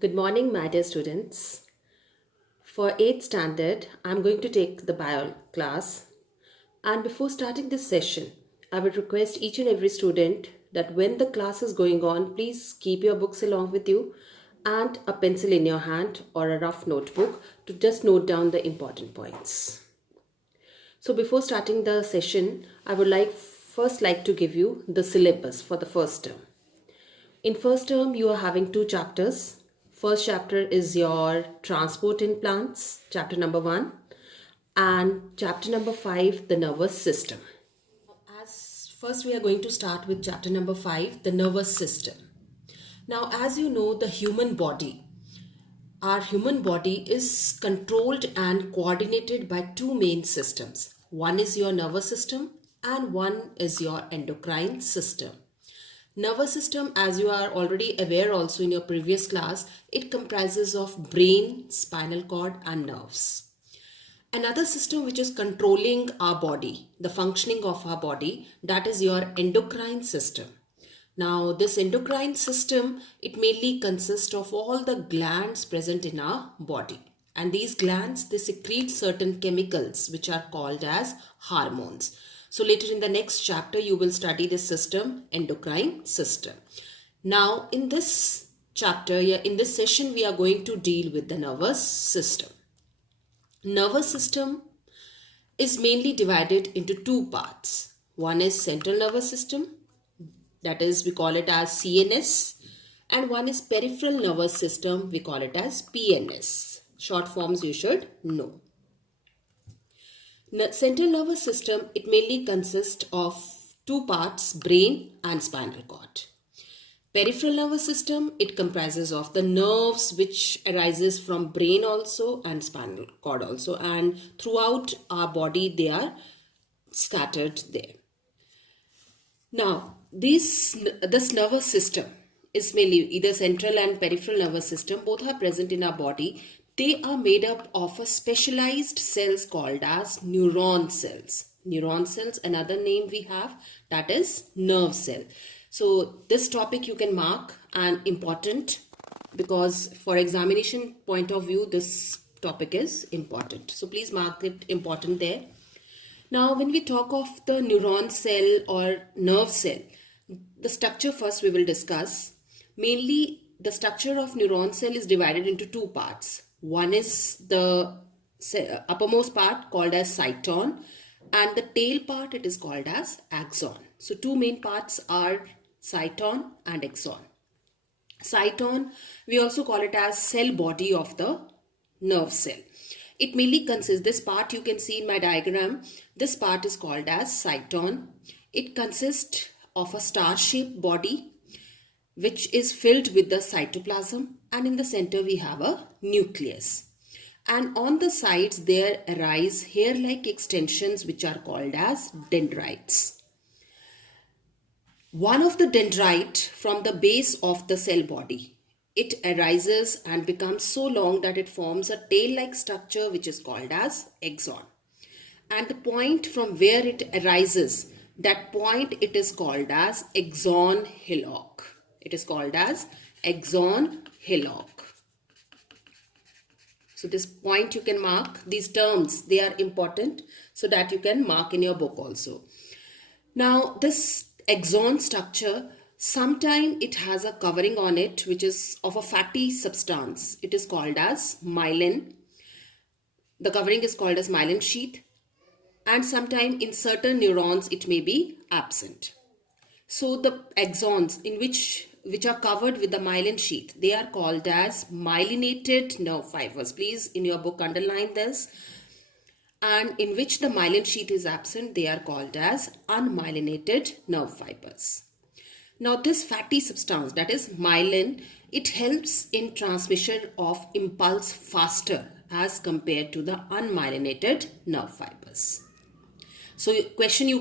Good morning, my dear students. For 8th standard, I'm going to take the bio class. And before starting this session, I would request each and every student that when the class is going on, please keep your books along with you and a pencil in your hand or a rough notebook to just note down the important points. So before starting the session, I would first like to give you the syllabus for the first term. In first term, you are having 2 chapters. First chapter is your transport in plants, chapter number 1, and chapter number 5, the nervous system. As first we are going to start with chapter number 5, the nervous system. Now, as you know, our human body is controlled and coordinated by 2 main systems. One is your nervous system and one is your endocrine system. Nervous system, as you are already aware also in your previous class, it comprises of brain, spinal cord and nerves. Another system which is controlling our body, the functioning of our body, that is your endocrine system. Now this endocrine system, it mainly consists of all the glands present in our body. And these glands, they secrete certain chemicals which are called as hormones. So later in the next chapter, you will study this system, endocrine system. Now in this chapter, in this session, we are going to deal with the nervous system. Nervous system is mainly divided into 2 parts. One is central nervous system, that is we call it as CNS, and one is peripheral nervous system, we call it as PNS. Short forms you should know. Central nervous system, it mainly consists of 2 parts, brain and spinal cord. Peripheral nervous system, it comprises of the nerves which arises from brain also and spinal cord also, and throughout our body they are scattered there. Now this nervous system is mainly either central and peripheral nervous system, both are present in our body. They are made up of a specialized cells called as neuron cells. Neuron cells, another name we have, that is nerve cell. So this topic you can mark and important because for examination point of view, this topic is important. So please mark it important there. Now when we talk of the neuron cell or nerve cell, the structure first we will discuss. Mainly the structure of neuron cell is divided into 2 parts. One is the uppermost part called as cyton and the tail part it is called as axon. So 2 main parts are cyton and axon. Cyton, we also call it as cell body of the nerve cell. It mainly consists, this part you can see in my diagram, this part is called as cyton. It consists of a star-shaped body which is filled with the cytoplasm, and in the center we have a nucleus. And on the sides there arise hair-like extensions which are called as dendrites. One of the dendrite from the base of the cell body, it arises and becomes so long that it forms a tail-like structure which is called as axon. And the point from where it arises, that point it is called as axon hillock. It is called as axon hillock. So this point you can mark. These terms, they are important so that you can mark in your book also. Now this axon structure, sometimes it has a covering on it which is of a fatty substance. It is called as myelin. The covering is called as myelin sheath, and sometimes in certain neurons it may be absent. So the axons which are covered with the myelin sheath, they are called as myelinated nerve fibers. Please in your book underline this. And in which the myelin sheath is absent, they are called as unmyelinated nerve fibers. Now this fatty substance, that is myelin, it helps in transmission of impulse faster as compared to the unmyelinated nerve fibers. So question you